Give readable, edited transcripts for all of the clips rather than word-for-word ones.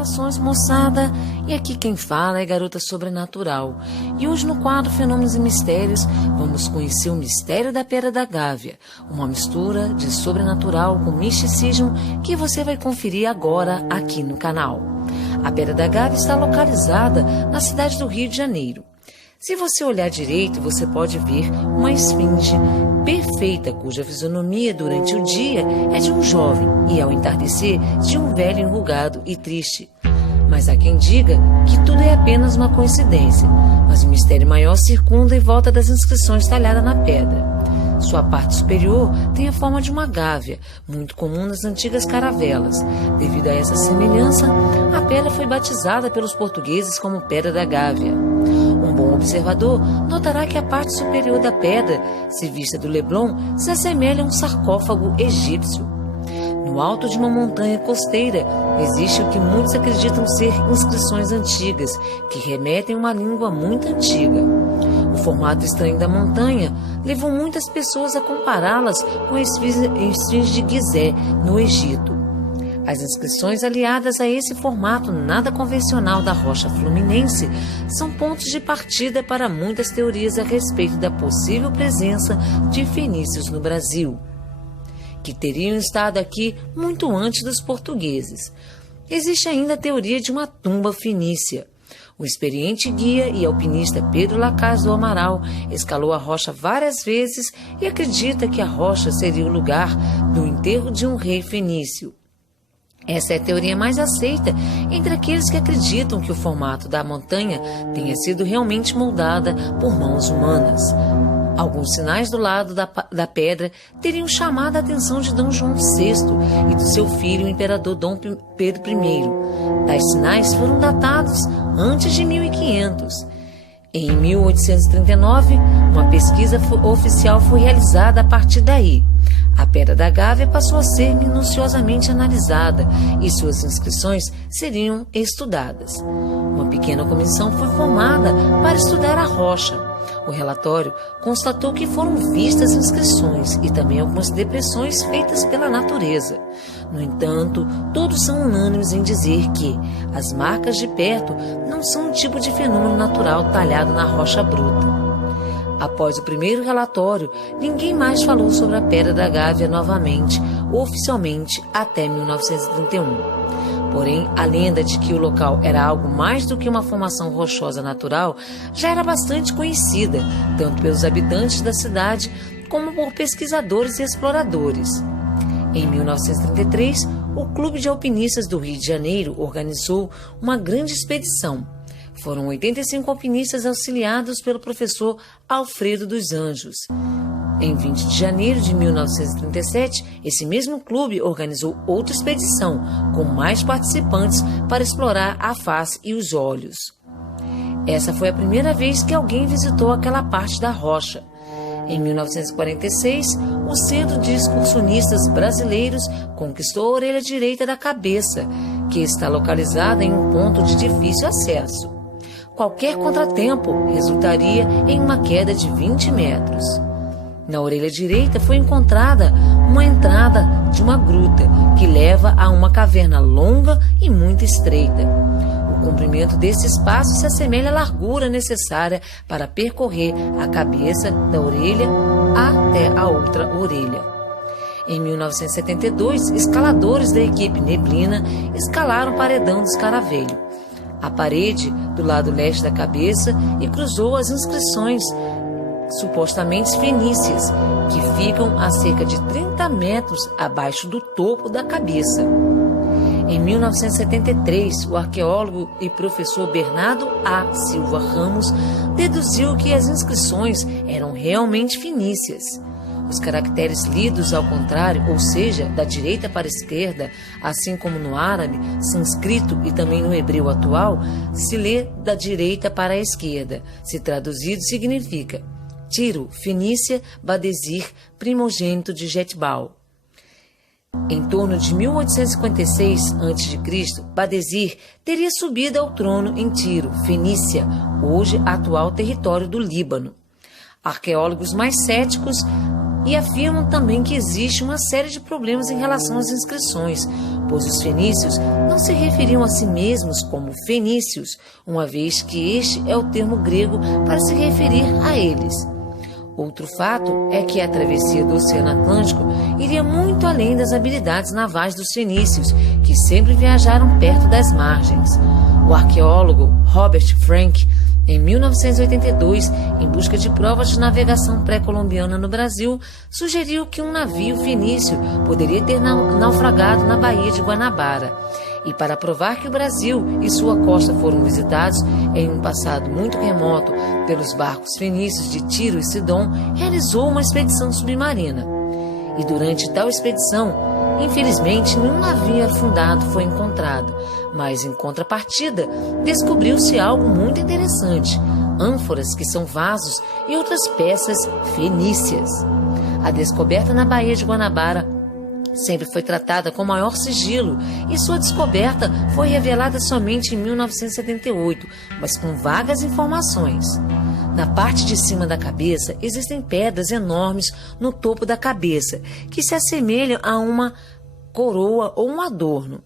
Saudações, moçada! E aqui quem fala é Garota Sobrenatural. E hoje no quadro Fenômenos e Mistérios, vamos conhecer o mistério da Pedra da Gávea, uma mistura de sobrenatural com misticismo que você vai conferir agora aqui no canal. A Pedra da Gávea está localizada na cidade do Rio de Janeiro. Se você olhar direito, você pode ver uma esfinge perfeita, cuja fisionomia durante o dia é de um jovem e ao entardecer de um velho enrugado e triste. Mas há quem diga que tudo é apenas uma coincidência, mas o mistério maior circunda em volta das inscrições talhadas na pedra. Sua parte superior tem a forma de uma gávea, muito comum nas antigas caravelas. Devido a essa semelhança, a pedra foi batizada pelos portugueses como Pedra da Gávea. Um bom observador notará que a parte superior da pedra, se vista do Leblon, se assemelha a um sarcófago egípcio. No alto de uma montanha costeira, existe o que muitos acreditam ser inscrições antigas, que remetem a uma língua muito antiga. O formato estranho da montanha levou muitas pessoas a compará-las com a esfinge de Gizé, no Egito. As inscrições aliadas a esse formato nada convencional da rocha fluminense são pontos de partida para muitas teorias a respeito da possível presença de fenícios no Brasil, que teriam estado aqui muito antes dos portugueses. Existe ainda a teoria de uma tumba fenícia. O experiente guia e alpinista Pedro Lacaz do Amaral escalou a rocha várias vezes e acredita que a rocha seria o lugar do enterro de um rei fenício. Essa é a teoria mais aceita entre aqueles que acreditam que o formato da montanha tenha sido realmente moldada por mãos humanas. Alguns sinais do lado da pedra teriam chamado a atenção de Dom João VI e do seu filho, o imperador Dom Pedro I. Tais sinais foram datados antes de 1500. Em 1839, uma pesquisa oficial foi realizada a partir daí. A Pedra da Gávea passou a ser minuciosamente analisada e suas inscrições seriam estudadas. Uma pequena comissão foi formada para estudar a rocha. O relatório constatou que foram vistas inscrições e também algumas depressões feitas pela natureza. No entanto, todos são unânimes em dizer que as marcas de perto não são um tipo de fenômeno natural talhado na rocha bruta. Após o primeiro relatório, ninguém mais falou sobre a Pedra da Gávea novamente, oficialmente, até 1931. Porém, a lenda de que o local era algo mais do que uma formação rochosa natural já era bastante conhecida, tanto pelos habitantes da cidade como por pesquisadores e exploradores. Em 1933, o Clube de Alpinistas do Rio de Janeiro organizou uma grande expedição. Foram 85 alpinistas auxiliados pelo professor Alfredo dos Anjos. Em 20 de janeiro de 1937, esse mesmo clube organizou outra expedição, com mais participantes para explorar a face e os olhos. Essa foi a primeira vez que alguém visitou aquela parte da rocha. Em 1946, o Centro de Excursionistas Brasileiros conquistou a orelha direita da cabeça, que está localizada em um ponto de difícil acesso. Qualquer contratempo resultaria em uma queda de 20 metros. Na orelha direita foi encontrada uma entrada de uma gruta que leva a uma caverna longa e muito estreita. O comprimento desse espaço se assemelha à largura necessária para percorrer a cabeça da orelha até a outra orelha. Em 1972, escaladores da equipe Neblina escalaram o paredão do Escaravelho, a parede do lado leste da cabeça, e cruzou as inscrições supostamente fenícias, que ficam a cerca de 30 metros abaixo do topo da cabeça. Em 1973, o arqueólogo e professor Bernardo A. Silva Ramos deduziu que as inscrições eram realmente fenícias. Os caracteres lidos ao contrário, ou seja, da direita para a esquerda, assim como no árabe, sânscrito e também no hebreu atual, se lê da direita para a esquerda. Se traduzido, significa Tiro, Fenícia, Badesir, primogênito de Jetbal. Em torno de 1856 a.C., Badesir teria subido ao trono em Tiro, Fenícia, hoje atual território do Líbano. Arqueólogos mais céticos E afirmam também que existe uma série de problemas em relação às inscrições, pois os fenícios não se referiam a si mesmos como fenícios, uma vez que este é o termo grego para se referir a eles. Outro fato é que a travessia do Oceano Atlântico iria muito além das habilidades navais dos fenícios, que sempre viajaram perto das margens. O arqueólogo Robert Frank, em 1982, em busca de provas de navegação pré-colombiana no Brasil, sugeriu que um navio fenício poderia ter naufragado na Baía de Guanabara. E para provar que o Brasil e sua costa foram visitados em um passado muito remoto pelos barcos fenícios de Tiro e Sidom, realizou uma expedição submarina. E durante tal expedição, infelizmente, nenhum navio afundado foi encontrado, mas em contrapartida, descobriu-se algo muito interessante: ânforas, que são vasos, e outras peças fenícias. A descoberta na Baía de Guanabara sempre foi tratada com maior sigilo e sua descoberta foi revelada somente em 1978, mas com vagas informações. Na parte de cima da cabeça existem pedras enormes no topo da cabeça, que se assemelham a uma coroa ou um adorno.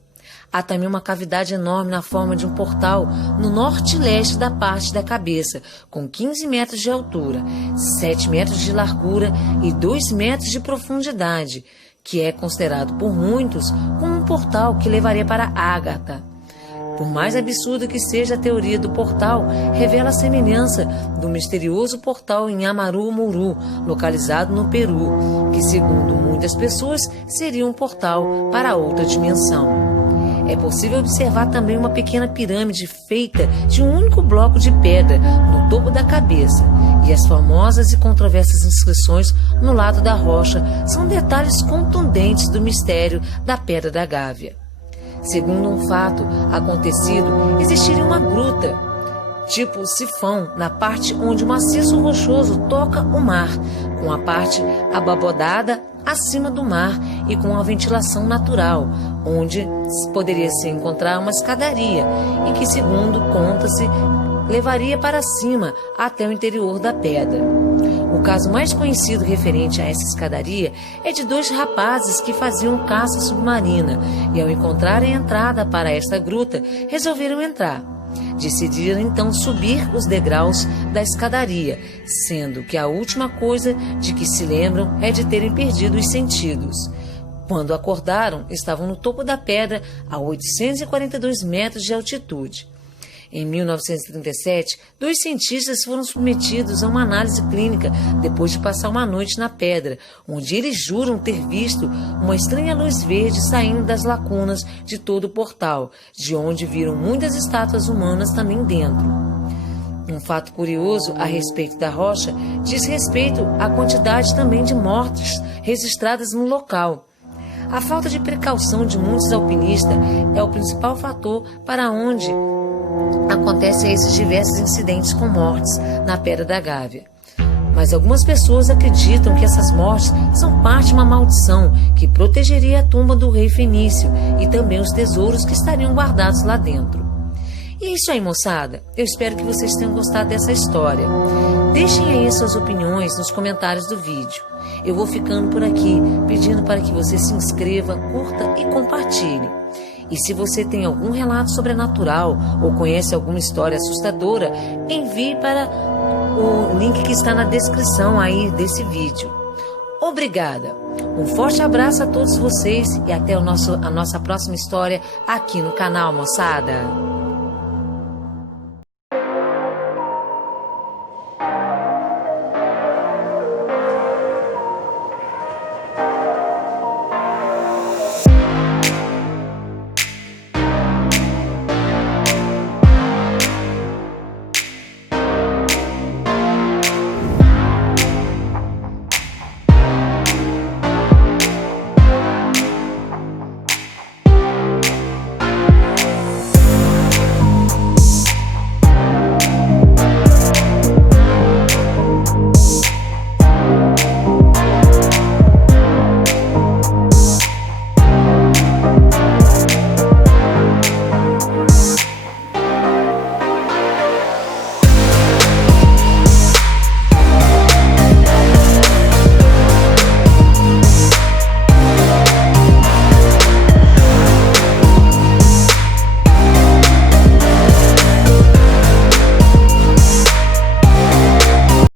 Há também uma cavidade enorme na forma de um portal no norte e leste da parte da cabeça, com 15 metros de altura, 7 metros de largura e 2 metros de profundidade, que é considerado por muitos como um portal que levaria para Ágata. Por mais absurdo que seja a teoria do portal, revela a semelhança do misterioso portal em Amaru-Muru, localizado no Peru, que, segundo muitas pessoas, seria um portal para outra dimensão. É possível observar também uma pequena pirâmide feita de um único bloco de pedra no topo da cabeça, e as famosas e controversas inscrições no lado da rocha são detalhes contundentes do mistério da Pedra da Gávea. Segundo um fato acontecido, existiria uma gruta, tipo sifão, na parte onde o maciço rochoso toca o mar, com a parte ababodada acima do mar e com uma ventilação natural, onde poderia se encontrar uma escadaria e que, segundo conta-se, levaria para cima até o interior da pedra. O caso mais conhecido referente a essa escadaria é de 2 rapazes que faziam caça submarina e, ao encontrarem a entrada para esta gruta, resolveram entrar. Decidiram então subir os degraus da escadaria, sendo que a última coisa de que se lembram é de terem perdido os sentidos. Quando acordaram, estavam no topo da pedra a 842 metros de altitude. Em 1937, 2 cientistas foram submetidos a uma análise clínica depois de passar uma noite na pedra, onde eles juram ter visto uma estranha luz verde saindo das lacunas de todo o portal, de onde viram muitas estátuas humanas também dentro. Um fato curioso a respeito da rocha diz respeito à quantidade também de mortes registradas no local. A falta de precaução de muitos alpinistas é o principal fator para onde acontecem esses diversos incidentes com mortes na Pedra da Gávea. Mas algumas pessoas acreditam que essas mortes são parte de uma maldição que protegeria a tumba do rei fenício e também os tesouros que estariam guardados lá dentro. E é isso aí, moçada. Eu espero que vocês tenham gostado dessa história. Deixem aí suas opiniões nos comentários do vídeo. Eu vou ficando por aqui, pedindo para que você se inscreva, curta e compartilhe. E se você tem algum relato sobrenatural ou conhece alguma história assustadora, envie para o link que está na descrição aí desse vídeo. Obrigada! Um forte abraço a todos vocês e até a nossa próxima história aqui no canal, moçada!